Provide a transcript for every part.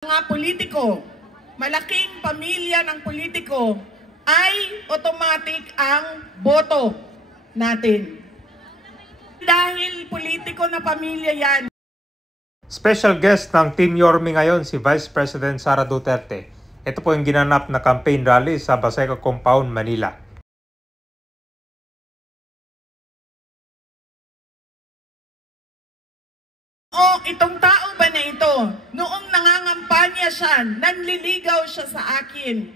Mga politiko, malaking pamilya ng politiko ay automatic ang boto natin. Dahil politiko na pamilya yan. Special guest ng Team Yorme ngayon si Vice President Sara Duterte. Ito po yung ginanap na campaign rally sa Baseco Compound, Manila. Itong tao ba na ito, noong nangangampanya siya, nanliligaw siya sa akin.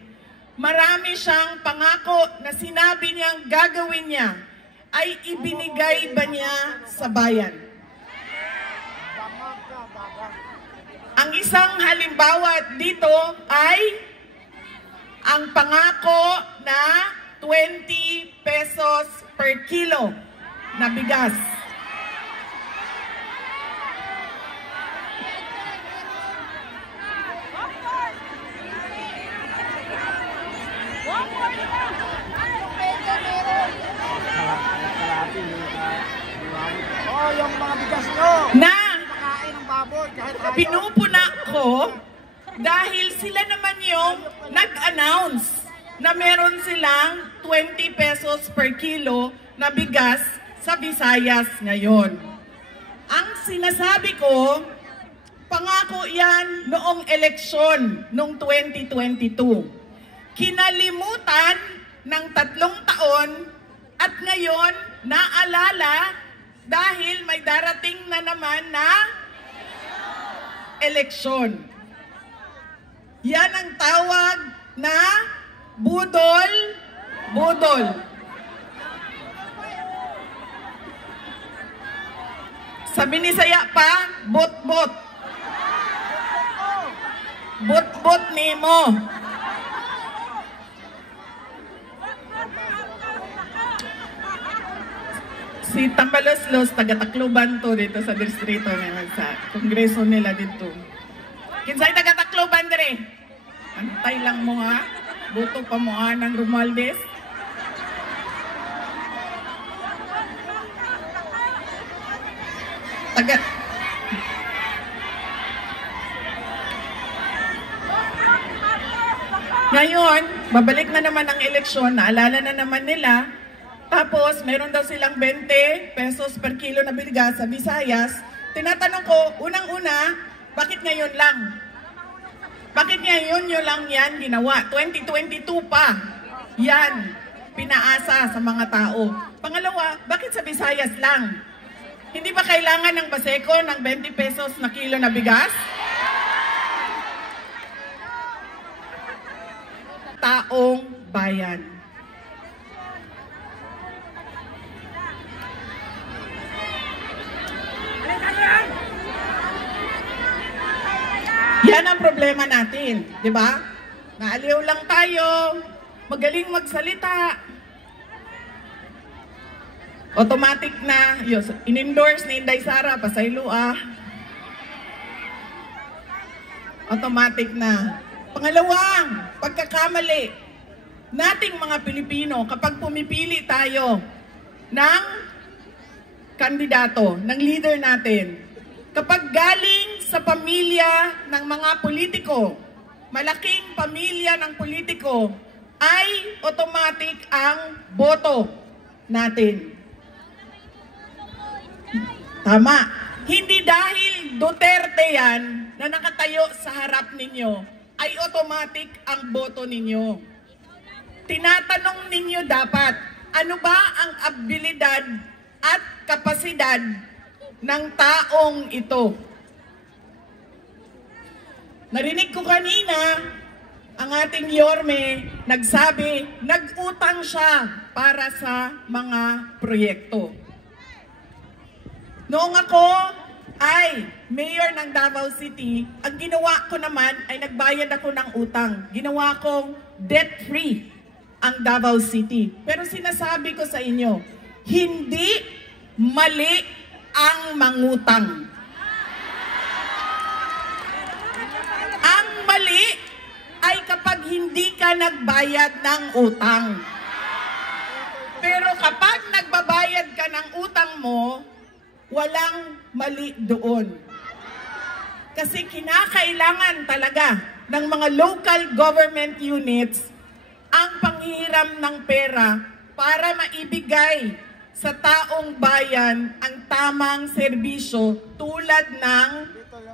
Marami siyang pangako na sinabi niyang gagawin niya, ay ibinigay ba niya sa bayan? Ang isang halimbawa dito ay ang pangako na 20 pesos per kilo na bigas. Yung mga bigas nyo na makain ng baboy pinupuna ko dahil sila naman yung nag-announce na meron silang 20 pesos per kilo na bigas sa Visayas ngayon. Ang sinasabi ko, pangako yan noong eleksyon noong 2022. Kinalimutan ng 3 taon at ngayon naalala dahil may darating na naman na eleksyon. Yan ang tawag na budol-budol. Sa Binisaya pa, bot-bot. Bot-bot nimo. Si Tambaloslos, taga-Tacloban to dito sa distrito ngayon sa kongreso nila dito. Kinsay taga-Tacloban dire? Antay lang mo ha. Buto pa mo ng Romualdez. Ngayon, babalik na naman ang eleksyon, naalala na naman nila. Tapos, meron daw silang 20 pesos per kilo na bigas sa Visayas. Tinatanong ko, unang-una, bakit ngayon lang? Bakit ngayon nyo lang yan ginawa? 2022 pa. Yan, pinaasa sa mga tao. Pangalawa, bakit sa Visayas lang? Hindi ba kailangan ng Baseco ng 20 pesos na kilo na bigas? Taong bayan. Yan ang problema natin, di ba? Naaliw lang tayo, magaling magsalita. Automatic na, in-endorse ni Inday Sara, pasaylua. Automatic na. Pangalawang, pagkakamali nating mga Pilipino kapag pumipili tayo ng kandidato, ng leader natin. Kapag galing sa pamilya ng mga politiko, malaking pamilya ng politiko, ay automatic ang boto natin. Tama. Hindi dahil Duterte yan na nakatayo sa harap ninyo, ay automatic ang boto ninyo. Tinatanong ninyo dapat, ano ba ang abilidad at kapasidad ng taong ito? Narinig ko kanina, ang ating Yorme nagsabi, nag-utang siya para sa mga proyekto. Noong ako ay mayor ng Davao City, ang ginawa ko naman ay nagbayad ako ng utang. Ginawa kong debt-free ang Davao City. Pero sinasabi ko sa inyo, hindi mali ang mangutang. Ang mali ay kapag hindi ka nagbayad ng utang. Pero kapag nagbabayad ka ng utang mo, walang mali doon. Kasi kinakailangan talaga ng mga local government units ang panghihiram ng pera para maibigay sa taong bayan ang tamang serbisyo tulad ng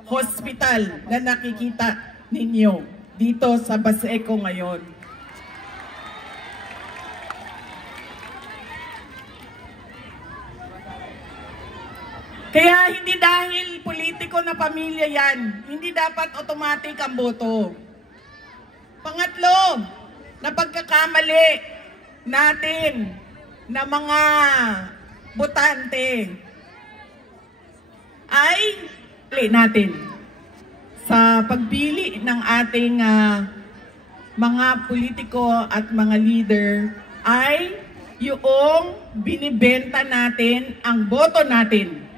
hospital na nakikita ninyo dito sa Baseco ngayon. Kaya hindi dahil politiko na pamilya yan, hindi dapat automatic ang boto. Pangatlo, na pagkakamali natin na mga botante ay natin sa pagpili ng ating mga politiko at mga leader ay yung binibenta natin ang boto natin.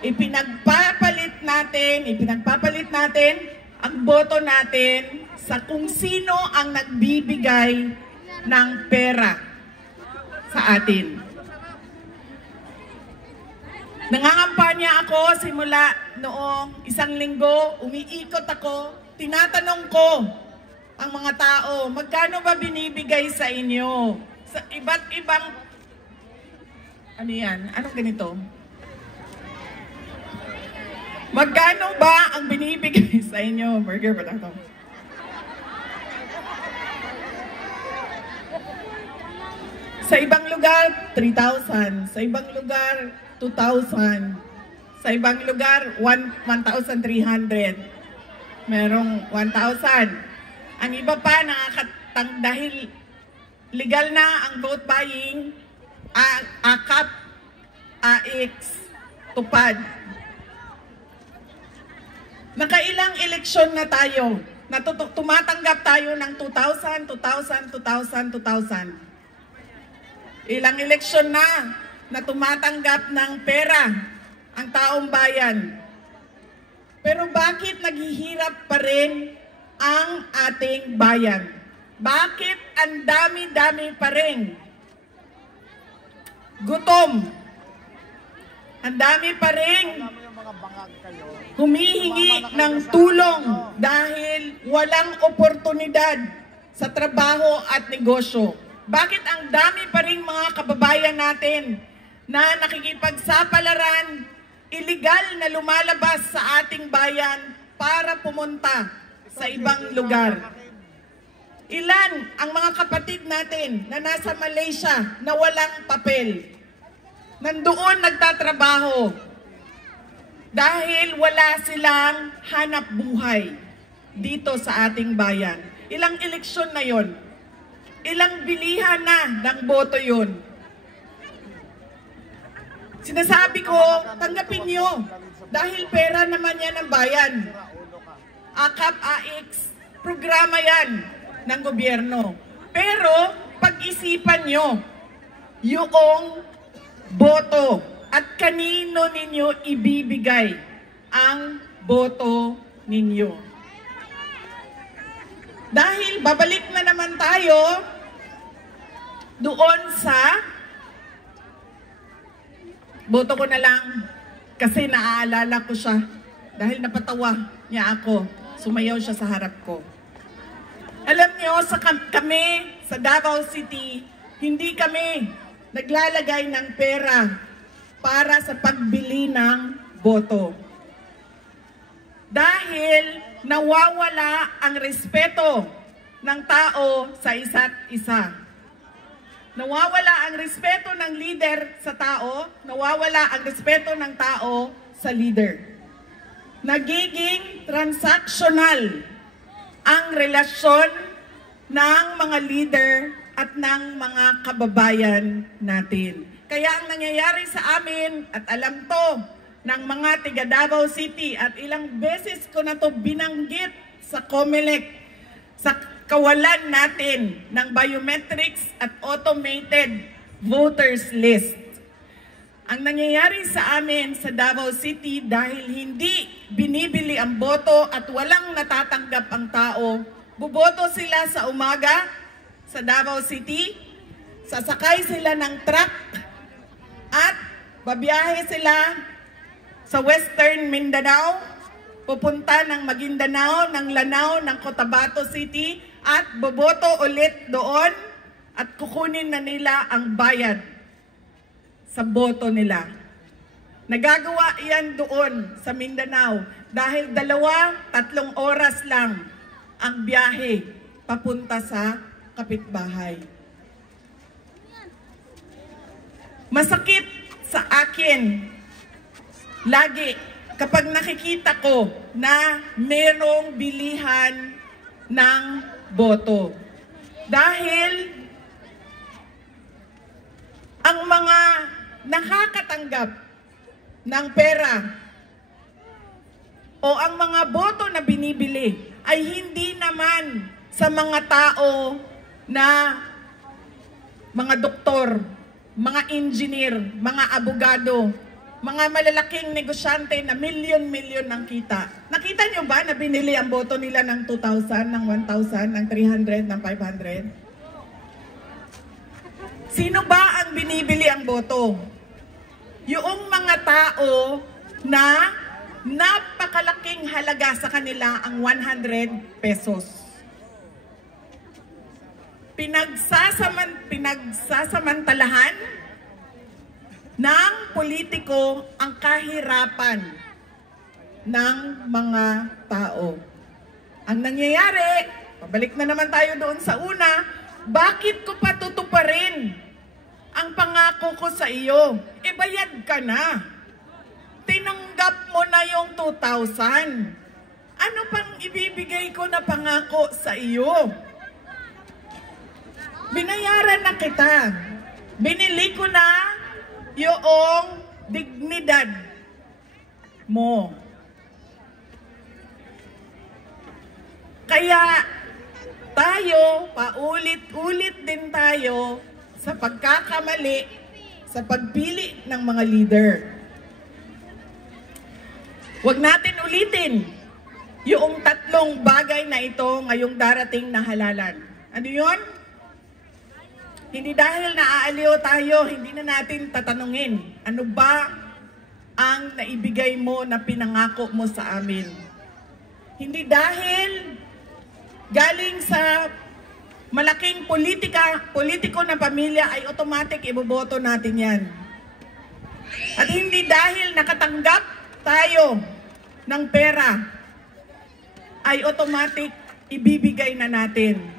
Ipinagpapalit natin ang boto natin sa kung sino ang nagbibigay ng pera sa atin. Nangangampanya ako simula noong 1 linggo, umiikot ako, tinatanong ko ang mga tao, magkano ba binibigay sa inyo? Sa iba't ibang, ano yan? Anong ganito? Magkano ba ang binibigay sa inyo? Burger ba ito? Sa ibang lugar, 3,000. Sa ibang lugar, 2,000. Sa ibang lugar, 1,300. Merong 1,000. Ang iba pa, dahil legal na ang vote buying, AKAP, AX, tupad. Nakailang eleksyon na tayo, tumatanggap tayo ng 2,000, 2,000, 2,000, 2,000. Ilang eleksyon na tumatanggap ng pera ang taong bayan. Pero bakit naghihirap pa rin ang ating bayan? Bakit ang dami-dami pa rin gutom? Ang dami pa rin humihingi ng tulong dahil walang oportunidad sa trabaho at negosyo. Bakit ang dami pa rin mga kababayan natin na nakikipagsapalaran, illegal na lumalabas sa ating bayan para pumunta sa ibang lugar? Ilan ang mga kapatid natin na nasa Malaysia na walang papel? Nandoon nagtatrabaho dahil wala silang hanap buhay dito sa ating bayan. Ilang eleksyon na yon? Ilang bilihan na ng boto yon? Sinasabi ko, tanggapin nyo dahil pera naman yan ng bayan. AKAP, AX, programa yan ng gobyerno. Pero pag-isipan nyo yung boto at kanino ninyo ibibigay ang boto ninyo. Dahil babalik na naman tayo doon sa boto ko na lang kasi naaalala ko siya dahil napatawa niya ako. Sumayaw siya sa harap ko. Alam niyo, kami sa Davao City, hindi kami naglalagay ng pera para sa pagbili ng boto. Dahil nawawala ang respeto ng tao sa isa't isa. Nawawala ang respeto ng leader sa tao, nawawala ang respeto ng tao sa leader. Nagiging transactional ang relasyon ng mga leader at ng mga kababayan natin. Kaya ang nangyayari sa amin, at alam to ng mga tiga Davao City, at ilang beses ko na to binanggit sa COMELEC, sa kawalan natin ng biometrics at automated voters list. Ang nangyayari sa amin sa Davao City dahil hindi binibili ang boto at walang natatanggap ang tao, buboto sila sa umaga sa Davao City, sasakay sila ng truck at babiyahe sila sa Western Mindanao pupunta ng Maguindanao, ng Lanao, ng Cotabato City at boboto ulit doon at kukunin na nila ang bayad sa boto nila. Nagagawa yan doon sa Mindanao dahil 2-3 oras lang ang biyahe papunta sa kapitbahay. Masakit sa akin lagi kapag nakikita ko na merong bilihan ng boto. Dahil ang mga nakakatanggap ng pera o ang mga boto na binibili ay hindi naman sa mga tao na mga doktor, mga engineer, mga abogado, mga malalaking negosyante na milyon-milyon ng kita. Nakita nyo ba na binili ang boto nila ng 2,000, ng 1,000, ng 300, ng 500? Sino ba ang binibili ang boto? Yung mga tao na napakalaking halaga sa kanila ang 100 pesos. Pinagsasamantalahan ng politiko ang kahirapan ng mga tao. Ang nangyayari, pabalik na naman tayo doon sa una, bakit ko pa tutuparin ang pangako ko sa iyo? E bayad ka na. Tinanggap mo na yung 2,000. Ano pang ibibigay ko na pangako sa iyo? Binayaran na kita. Binili ko na yung dignidad mo. Kaya tayo, paulit-ulit din tayo sa pagkakamali, sa pagpili ng mga leader. Huwag natin ulitin yung 3 bagay na ito ngayong darating na halalan. Ano yun? Hindi dahil naaaliw tayo, hindi na natin tatanungin, ano ba ang naibigay mo na pinangako mo sa amin? Hindi dahil galing sa malaking politiko na pamilya ay automatic iboboto natin yan. At hindi dahil nakatanggap tayo ng pera ay automatic ibibigay na natin.